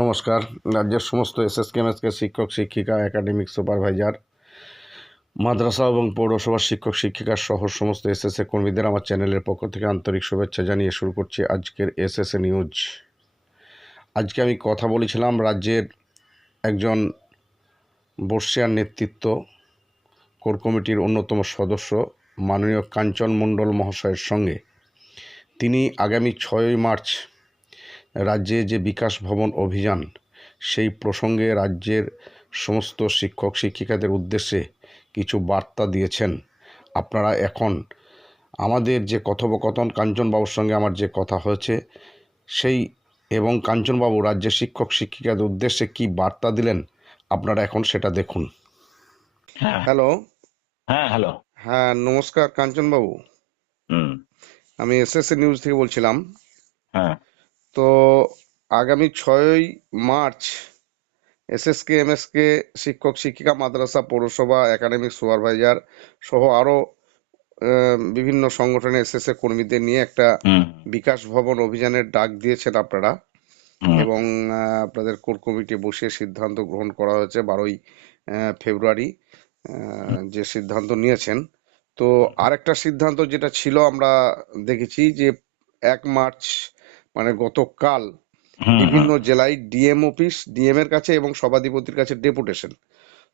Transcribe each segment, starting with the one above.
নমস্কার। রাজ্যের সমস্ত এসএসকেএমএসকে শিক্ষক, শিক্ষিকা, একাডেমিক সুপারভাইজার, মাদ্রাসা এবং পৌরসভার শিক্ষক, শিক্ষিকা সহ সমস্ত এসএসএ কর্মীদের আমার চ্যানেলের পক্ষ থেকে আন্তরিক শুভেচ্ছা জানিয়ে শুরু করছি আজকের এসএসএ নিউজ। আজকে আমি কথা বলেছিলাম রাজ্যের একজন বর্ষিয়ার নেতৃত্ব কোর কমিটির অন্যতম সদস্য মাননীয় কাঞ্চন মণ্ডল মহাশয়ের সঙ্গে। তিনি আগামী ছয়ই মার্চ রাজ্যে যে বিকাশ ভবন অভিযান সেই প্রসঙ্গে রাজ্যের সমস্ত শিক্ষক শিক্ষিকাদের উদ্দেশ্যে কিছু বার্তা দিয়েছেন। আপনারা এখন আমাদের যে কথোপকথন কাঞ্চনবাবুর সঙ্গে আমার যে কথা হয়েছে সেই এবং কাঞ্চনবাবু রাজ্যের শিক্ষক শিক্ষিকাদের উদ্দেশ্যে কি বার্তা দিলেন আপনারা এখন সেটা দেখুন। হ্যাঁ। হ্যালো। হ্যাঁ হ্যালো। হ্যাঁ নমস্কার কাঞ্চনবাবু। হুম। আমি এসএসসি নিউজ থেকে বলছিলাম। হ্যাঁ। তো আগামী ছয়ই মার্চ এসএসকে এমএসকে শিক্ষক শিক্ষিকা মাদ্রাসা পৌরসভা একাডেমিক সুপারভাইজার সহ আরও বিভিন্ন সংগঠনের এসএসএ কর্মীদের নিয়ে একটা বিকাশ ভবন অভিযানের ডাক দিয়েছেন আপনারা এবং আপনাদের কোর কমিটি বসে সিদ্ধান্ত গ্রহণ করা হয়েছে বারোই ফেব্রুয়ারি যে সিদ্ধান্ত নিয়েছেন। তো আরেকটা সিদ্ধান্ত যেটা ছিল আমরা দেখেছি যে এক মার্চ মানে গতকাল বিভিন্ন জেলায় ডিএম অফিস ডিএম এর কাছে এবং সভাধিপতির কাছে ডেপুটেশন।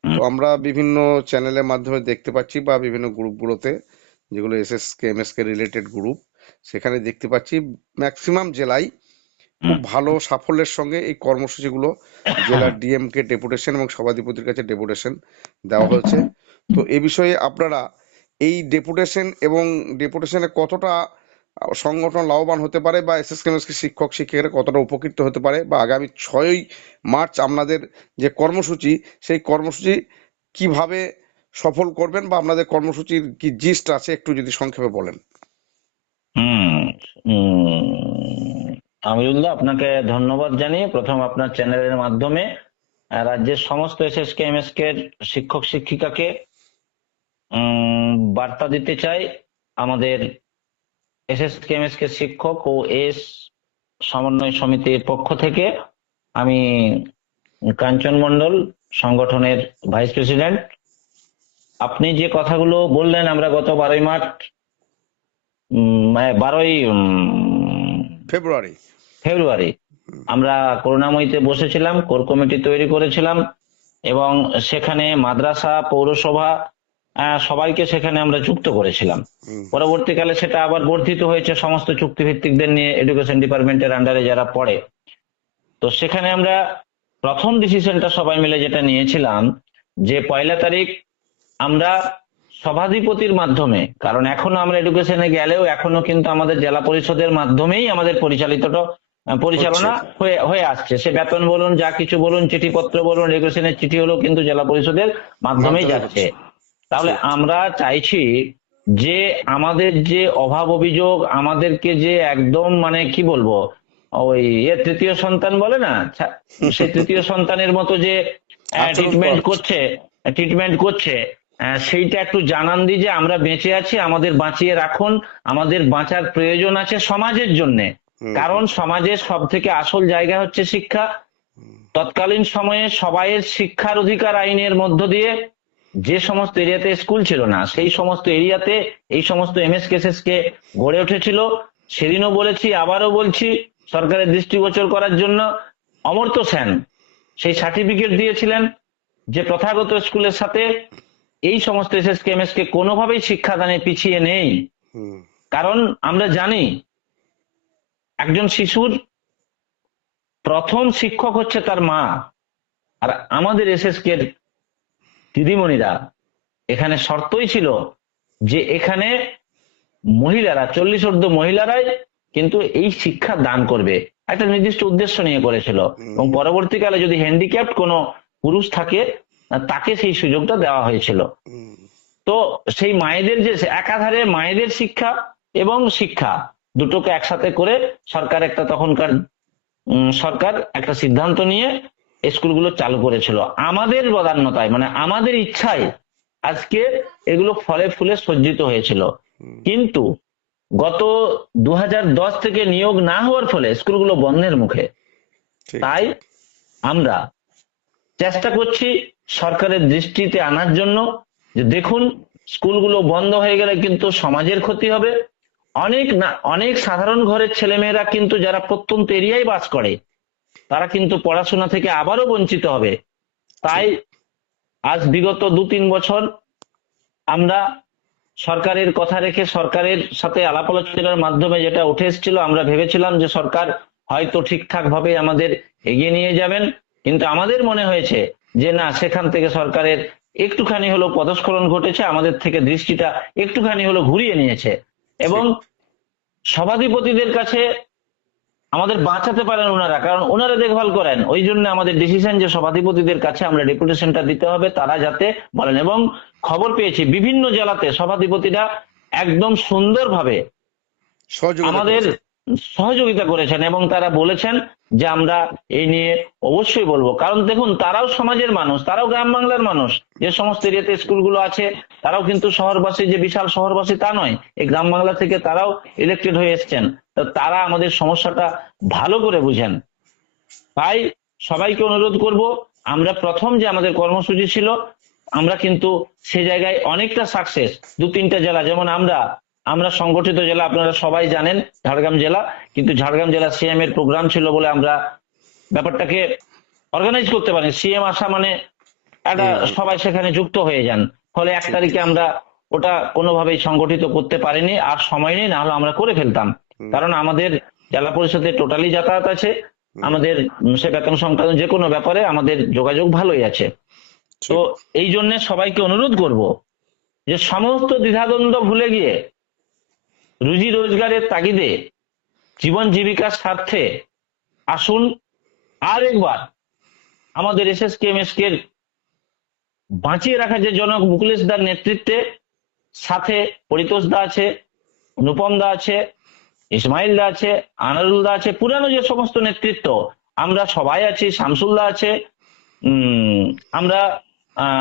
তো আমরা বিভিন্ন চ্যানেলের মাধ্যমে দেখতে পাচ্ছি বা বিভিন্ন গ্রুপগুলোতে যেগুলো S S K MS K related group সেখানে দেখতে পাচ্ছি ম্যাক্সিমাম জেলায় খুব ভালো সাফল্যের সঙ্গে এই কর্মসূচিগুলো জেলার ডিএম কে ডেপুটেশন এবং সভাধিপতির কাছে ডেপুটেশন দেওয়া হয়েছে। তো এ বিষয়ে আপনারা এই ডেপুটেশন এবং ডেপুটেশনে কতটা সংগঠন লাভবান হতে পারে বা এসএসকেএমএস শিক্ষক, শিক্ষিকারা কতটা উপকৃত হতে পারে বা আগামী ছয়ই মার্চ আপনাদের যে কর্মসূচি, সেই কর্মসূচি কীভাবে সফল করবেন বা আপনাদের কর্মসূচির কি জিস্ট আছে একটু যদি সংক্ষেপে বলেন? আমিরুল্লাহ, আপনাকে ধন্যবাদ জানিয়ে প্রথম আপনার চ্যানেলের মাধ্যমে রাজ্যের সমস্ত এস এসএসকে এমএসকে শিক্ষক, শিক্ষিকাকে বার্তা দিতে চাই আমাদের এসএসকে এমএসকে শিক্ষক ও এস সমন্বয় সমিতির পক্ষ থেকে আমি কাঞ্চন মন্ডল সংগঠনের ভাইস প্রেসিডেন্ট। আপনি যে কথাগুলো বললেন আমরা গত বারোই মার্চ মানে বারোই ফেব্রুয়ারি। ফেব্রুয়ারি আমরা করুণাময়ীতে বসেছিলাম কোর কমিটি তৈরি করেছিলাম এবং সেখানে মাদ্রাসা পৌরসভা সবাইকে সেখানে আমরা যুক্ত করেছিলাম। পরবর্তীকালে সেটা আবার বর্ধিত হয়েছে সমস্ত চুক্তিভিত্তিকদের নিয়ে এডুকেশন ডিপার্টমেন্টের আন্ডারে যারা পড়ে। তো সেখানে আমরা প্রথম ডিসিশনটা সবাই মিলে যেটা নিয়েছিলাম যে পয়লা তারিখ আমরা সভাধিপতির মাধ্যমে কারণ এখনও আমরা এডুকেশনে গেলেও এখনও কিন্তু আমাদের জেলা পরিষদের মাধ্যমেই আমাদের পরিচালিতটা পরিচালনা হয়ে হয়ে আসছে। সে বেতন বলুন যা কিছু বলুন চিঠিপত্র বলুন এডুকেশনের চিঠি হলেও কিন্তু জেলা পরিষদের মাধ্যমেই যাচ্ছে। তাহলে আমরা চাইছি যে আমাদের যে অভাব অভিযোগ আমাদেরকে যে একদম মানে কি বলব ওই এ তৃতীয় সন্তান বলে না? সে তৃতীয় সন্তানের মতো যে ট্রিটমেন্ট করছে। ট্রিটমেন্ট করছে সেইটা একটু জানান দিই যে আমরা বেঁচে আছি আমাদের বাঁচিয়ে রাখুন আমাদের বাঁচার প্রয়োজন আছে সমাজের জন্য। কারণ সমাজের সব থেকে আসল জায়গা হচ্ছে শিক্ষা। তৎকালীন সময়ে সবাইয়ের শিক্ষার অধিকার আইনের মধ্য দিয়ে যে সমস্ত এরিয়াতে স্কুল ছিল না সেই সমস্ত এরিয়াতে এই সমস্ত এমএস কেসেস কে গড়ে উঠেছিল। সেদিনও বলেছি আবারও বলছি সরকারের দৃষ্টিগোচর করার জন্য অমর্ত্য সেন সেই সার্টিফিকেট দিয়েছিলেন যে প্রথাগত স্কুলের সাথে এই সমস্ত এসএস কে এমএস কে কোনোভাবেই শিক্ষাদানে পিছিয়ে নেই। কারণ আমরা জানি একজন শিশুর প্রথম শিক্ষক হচ্ছে তার মা আর আমাদের এসএসকে দিদিমণিরা এখানে শর্তই ছিল যে এখানে মহিলারা চল্লিশ ঊর্ধ্ব মহিলারাই কিন্তু এই শিক্ষা দান করবে। একটা নির্দিষ্ট উদ্দেশ্য নিয়ে করেছিল। এবং পরবর্তীকালে যদি হ্যান্ডিক্যাপ্ট কোনো পুরুষ থাকে তাকে সেই সুযোগটা দেওয়া হয়েছিল। তো সেই মায়েদের যে একাধারে মায়েদের শিক্ষা এবং শিক্ষা দুটোকে একসাথে করে সরকার একটা তখনকার সরকার একটা সিদ্ধান্ত নিয়ে স্কুলগুলো চালু করেছিল। আমাদের বদান্যতায় মানে আমাদের ইচ্ছায় আজকে এগুলো ফলে ফুলে সজ্জিত হয়েছিল। কিন্তু গত দু হাজার দশ থেকে নিয়োগ না হওয়ার ফলে স্কুলগুলো বন্ধের মুখে। তাই আমরা চেষ্টা করছি সরকারের দৃষ্টিতে আনার জন্য যে দেখুন স্কুলগুলো বন্ধ হয়ে গেলে কিন্তু সমাজের ক্ষতি হবে। অনেক না অনেক সাধারণ ঘরের ছেলেমেয়েরা কিন্তু যারা প্রত্যন্ত এরিয়ায় বাস করে তারা কিন্তু পড়াশোনা থেকে আবারও বঞ্চিত হবে। তাই আজ বিগত দু তিন বছর আমরা সরকারের কথা রেখে সরকারের সাথে আলাপ আলোচনার মাধ্যমে যেটা উঠে এসেছিল আমরা ভেবেছিলাম যে সরকার হয়তো ঠিকঠাক ভাবে আমাদের এগিয়ে নিয়ে যাবেন। কিন্তু আমাদের মনে হয়েছে যে না সেখান থেকে সরকারের একটুখানি হলো পদস্খলন ঘটেছে আমাদের থেকে দৃষ্টিটা একটুখানি হলো ঘুরিয়ে নিয়েছে। এবং সভাধিপতিদের কাছে আমাদের বাঁচাতে পারেন ওনারা কারণ ওনারা দেখভাল করেন। ওই জন্য আমাদের ডিসিশন যে সভাধিপতিদের কাছে আমরা ডেপুটেশনটা দিতে হবে তারা যাতে বলেন। এবং খবর পেয়েছি বিভিন্ন জেলাতে সভাধিপতিরা একদম সুন্দরভাবে আমাদের সহযোগিতা করেছেন এবং তারা বলেছেন যে আমরা এই নিয়ে অবশ্যই বলব। কারণ দেখুন তারাও সমাজের মানুষ তারাও গ্রাম বাংলার মানুষ। যে সমস্ত এরিয়াতে স্কুলগুলো আছে তারাও কিন্তু শহরবাসী যে বিশাল শহরবাসী তা নয় এই গ্রাম বাংলা থেকে তারাও ইলেক্টেড হয়ে এসছেন। তো তারা আমাদের সমস্যাটা ভালো করে বুঝেন। তাই সবাইকে অনুরোধ করব আমরা প্রথম যে আমাদের কর্মসূচি ছিল আমরা কিন্তু সে জায়গায় অনেকটা সাকসেস দু তিনটা জেলা যেমন আমরা আমরা সংগঠিত জেলা আপনারা সবাই জানেন ঝাড়গ্রাম জেলা কিন্তু ঝাড়গ্রাম জেলা সিএম এর প্রোগ্রাম ছিল বলে আমরা ব্যাপারটাকে অর্গানাইজ করতে পারি সিএম আসা মানে একটা সবাই সেখানে যুক্ত হয়ে যান। ফলে এক তারিখে আমরা ওটা কোনোভাবেই সংগঠিত করতে পারিনি আর সময় নেই না হলে আমরা করে ফেলতাম। কারণ আমাদের জেলা পরিষদে টোটালি যাতায়াত আছে আমাদের সে বেতন সংক্রান্ত যে কোনো ব্যাপারে আমাদের যোগাযোগ ভালোই আছে। তো এই জন্য সবাইকে অনুরোধ করব যে সমস্ত দ্বিধাদ্বন্দ্ব ভুলে গিয়ে রুজি রোজগারের তাগিদে জীবন জীবিকার স্বার্থে আসুন। আর একবার আমাদের S S K M S K বাঁচিয়ে রাখা যে জনক মুকুলেশ দার নেতৃত্বে সাথে পরিতোষ দা আছে অনুপম দা আছে ইসমাইল দা আছে, আনারুল দা আছে, পুরানো যে সমস্ত নেতৃত্ব, আমরা সবাই আছি, শামসুল দা আছে আমরা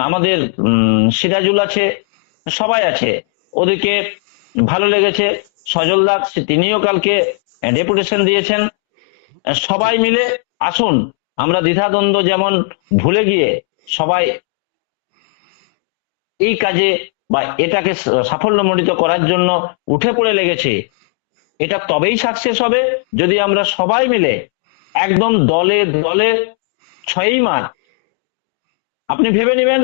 আমাদের সিরাজুল আছে, সবাই আছে। ওদেরকে ভালো লেগেছে, সজল দা তিনিও কালকে ডেপুটেশন দিয়েছেন। সবাই মিলে আসুন, আমরা দ্বিধাদ্বন্দ্ব যেমন ভুলে গিয়ে সবাই এই কাজে বা এটাকে সাফল্যমণ্ডিত করার জন্য উঠে পড়ে লেগেছে। এটা তবেই সাকসেস হবে যদি আমরা সবাই মিলে একদম দলে দলে ছয়ই মার। আপনি ভেবে নেবেন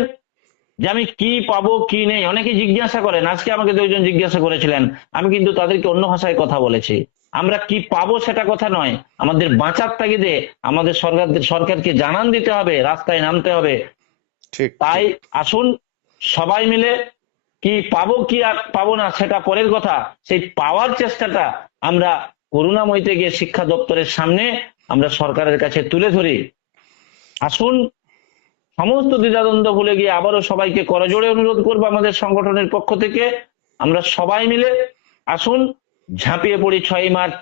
যে আমি কি পাবো কি নেই? অনেকে জিজ্ঞাসা করেন আজকে আমাকে দুইজন জিজ্ঞাসা করেছিলেন আমি কিন্তু তাদেরকে অন্য ভাষায় কথা বলেছি। আমরা কি পাবো সেটা কথা নয় আমাদের বাঁচার তাগিদে আমাদের সরকার সরকারকে জানান দিতে হবে রাস্তায় নামতে হবে। তাই আসুন সবাই মিলে কি পাবো কি আর পাবো না সেটা পরের কথা। সেই পাওয়ার চেষ্টাটা আমরা করুণাময়ীতে গিয়ে শিক্ষা দপ্তরের সামনে আমরা সরকারের কাছে তুলে ধরি। আসুন, সমস্ত দ্বিধাদ্বন্দ্ব ভুলে গিয়ে আবারও সবাইকে করজোড়ে অনুরোধ করব আমাদের সংগঠনের পক্ষ থেকে। আমরা সবাই মিলে আসুন, ঝাঁপিয়ে পড়ি ছয় মার্চ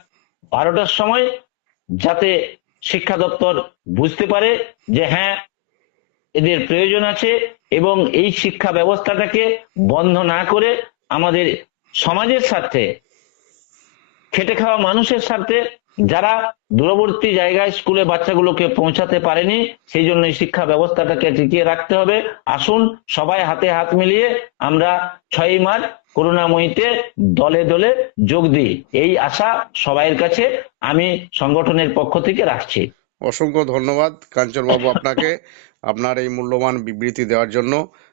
বারোটার সময় যাতে শিক্ষা দপ্তর বুঝতে পারে যে হ্যাঁ এদের প্রয়োজন আছে এবং এই শিক্ষা ব্যবস্থাটাকে বন্ধ না করে আমাদের সমাজের স্বার্থে, খেটে খাওয়া মানুষের স্বার্থে যারা দূরবর্তী জায়গায় স্কুলে বাচ্চাগুলোকে পৌঁছাতে পারেনি, সেই জন্য এই শিক্ষা ব্যবস্থাটাকে টিকিয়ে রাখতে হবে। আসুন, সবাই হাতে হাত মিলিয়ে আমরা ছয়ই মার্চ করুণাময়ীতে দলে দলে যোগ দিই। এই আশা সবাইয়ের কাছে আমি সংগঠনের পক্ষ থেকে রাখছি। অসংখ্য ধন্যবাদ কাঞ্চন বাবু আপনাকে। আপনার এই মূল্যবান বিবৃতি দেওয়ার জন্য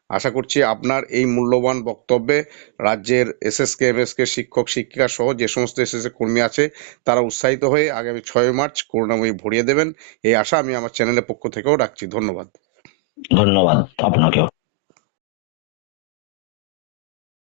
আশা করছি আপনার এই মূল্যবান বক্তব্যে রাজ্যের এসএসকে, এমএসকে শিক্ষক, শিক্ষিকা সহ যে সমস্ত এসএসএ কর্মী আছে তারা উৎসাহিত হয়ে আগামী ছয় মার্চ করুণাময়ী ভরিয়ে দেবেন। এই আশা আমি আমার চ্যানেলের পক্ষ থেকেও রাখছি। ধন্যবাদ। ধন্যবাদ আপনাকেও।